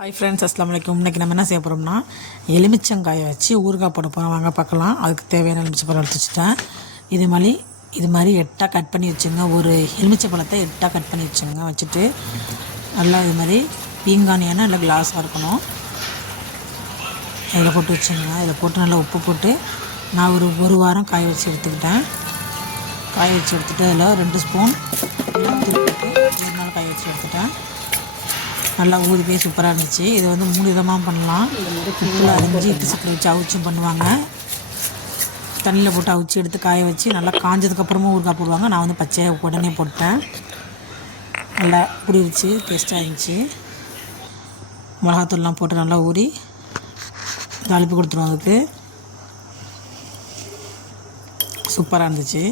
Hi friends, அஸ்லாம் வலைக்கும். இன்றைக்கி நம்ம என்ன செய்ய போகிறோம்னா எலுமிச்சங்காயை வச்சு ஊறுகாய் போட போகிறோம். வாங்க பார்க்கலாம். அதுக்கு தேவையான எலுமிச்சை பழம் எடுத்து வச்சுட்டேன். இது மாதிரி 8ஆக கட் பண்ணி வச்சுங்க. ஒரு எலுமிச்சை பழத்தை 8ஆக கட் பண்ணி வச்சுங்க. வச்சுட்டு நல்லா இது மாதிரி பீங்கானியான நல்லா கிளாஸாக இருக்கணும். இதில் போட்டு வச்சுங்க. இதில் போட்டு நல்லா உப்பு போட்டு நான் ஒரு வாரம் காய வச்சு எடுத்துக்கிட்டேன். காய வச்சு எடுத்துகிட்டு அதில் 2 ஸ்பூன் போட்டு ஒரு நாள் காய வச்சு எடுத்துட்டேன். நல்லா ஊறி போய் சூப்பராக இருந்துச்சு. இது 3 விதமாக பண்ணலாம். உப்பில் அரிஞ்சு இட்டு சக்கரை வச்சு அவிச்சும் பண்ணுவாங்க. தண்ணியில் போட்டு அவிச்சு எடுத்து காய வச்சு நல்லா காஞ்சதுக்கப்புறமும் ஊறுகாய் போடுவாங்க. நான் பச்சையாக உடனே போட்டேன். நல்லா ஊறிடுச்சு, டேஸ்ட்டாக இருந்துச்சு. மிளகாத்தூள்லாம் போட்டு நல்லா ஊறி தாளிப்பு கொடுத்துருவோம். அதுக்கு சூப்பராக இருந்துச்சு.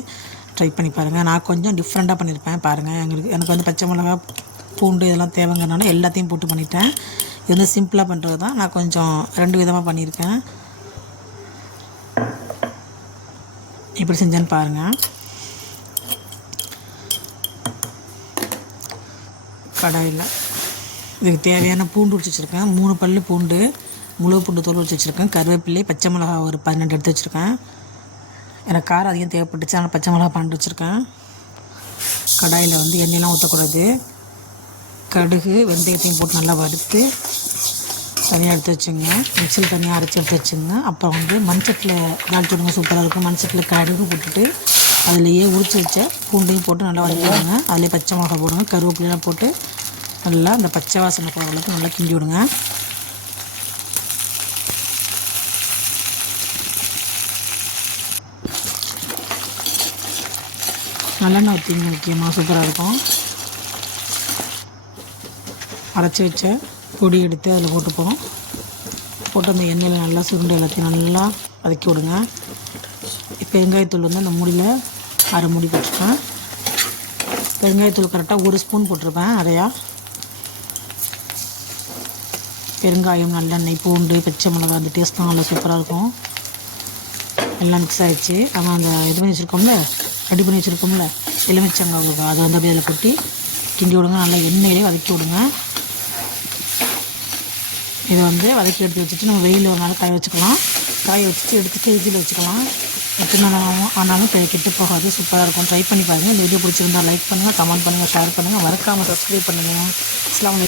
ட்ரை பண்ணி பாருங்கள். நான் கொஞ்சம் டிஃப்ரெண்ட்டாக பண்ணியிருப்பேன். பாருங்கள், எனக்கு பச்சை மிளகா பூண்டு இதெல்லாம் தேவைங்கிறனால எல்லாத்தையும் போட்டு பண்ணிட்டேன். இது சிம்பிளாக பண்ணுறது தான். நான் கொஞ்சம் 2 விதமாக பண்ணியிருக்கேன். எப்படி செஞ்சேன்னு பாருங்கள். கடாயில் இதுக்கு தேவையான பூண்டு உரிச்சு வச்சுருக்கேன். 3 பல் பூண்டு, முழு பூண்டு தோல் உரிச்சு வச்சுருக்கேன். கருவேப்பிலை, பச்சை மிளகா ஒரு 12 எடுத்து வச்சுருக்கேன். எனக்கு காரம் அதிகம் தேவைப்பட்டுச்சு, அதனால் பச்சை மிளகா 12 வச்சுருக்கேன். கடாயில் எண்ணெயெலாம் ஊற்றக்கூடாது. கடுகு வெந்தயத்தையும் போட்டு நல்லா வறுத்து தனியாக எடுத்து வச்சுங்க. மிக்சியில் தனியாக அரைச்சி எடுத்து வச்சுங்க. அப்புறம் மண்சட்டில் தாளிச்சு விடுங்க, சூப்பராக இருக்கும். மண்சட்டில் கடுகு போட்டுட்டு அதிலேயே உரிச்சு வச்ச பூண்டையும் போட்டு நல்லா வதக்கிடுங்க. அதிலே பச்சை மிளகா போடுங்க, கருவேப்பிலையெல்லாம் போட்டு நல்லா அந்த பச்சை வாசனை போகிற அளவுக்கு நல்லா கிண்டி விடுங்க. நல்லெண்ணெய் ஊற்றிங்க, முக்கியமாக சூப்பராக இருக்கும். அரைச்சி வச்ச பொடி எடுத்து அதில் போட்டுப்போம். போட்டு அந்த எண்ணெயில் நல்லா சுருண்டு எல்லாத்தையும் நல்லா வதக்கி விடுங்க. பெருங்காயத்தூள் அந்த மூடியில் 1/2 மூடி போட்டிருக்கேன். பெருங்காயத்தூள் கரெக்டாக 1 ஸ்பூன் போட்டிருப்பேன். நிறையா பெருங்காயம், நல்லெண்ணெய், பூண்டு, பச்சை மிளகாய் அந்த டேஸ்ட்லாம் நல்லா சூப்பராக இருக்கும். எல்லாம் மிக்ஸ் ஆகிடுச்சு. அவன் அந்த இது பண்ணி வச்சுருக்கோம்ல, ரெடி பண்ணி வச்சுருக்கோம்ல எலுமிச்சங்காய், அதை அப்படியே அதில் கொட்டி கிண்டி விடுங்க. நல்லா எண்ணெயிலே வதக்கி விடுங்க. இதை வதக்கி எடுத்து வச்சுட்டு நம்ம வெயிலில் ஒரு நாள் காய வச்சுக்கலாம். காய வச்சுட்டு எடுத்து ஃப்ரிட்ஜில் வச்சுக்கலாம். எத்தனை நாள் ஆனாலும் கெட்டு போகாது. சூப்பராக இருக்கும். ட்ரை பண்ணி பாருங்கள். இந்த வீடியோ பிடிச்சிருந்தால் லைக் பண்ணுங்கள், கமெண்ட் பண்ணுங்கள், ஷேர் பண்ணுங்கள். மறக்காமல் சப்ஸ்கிரைப் பண்ணுங்கள். அஸ்ஸலாமு அலைக்கும்.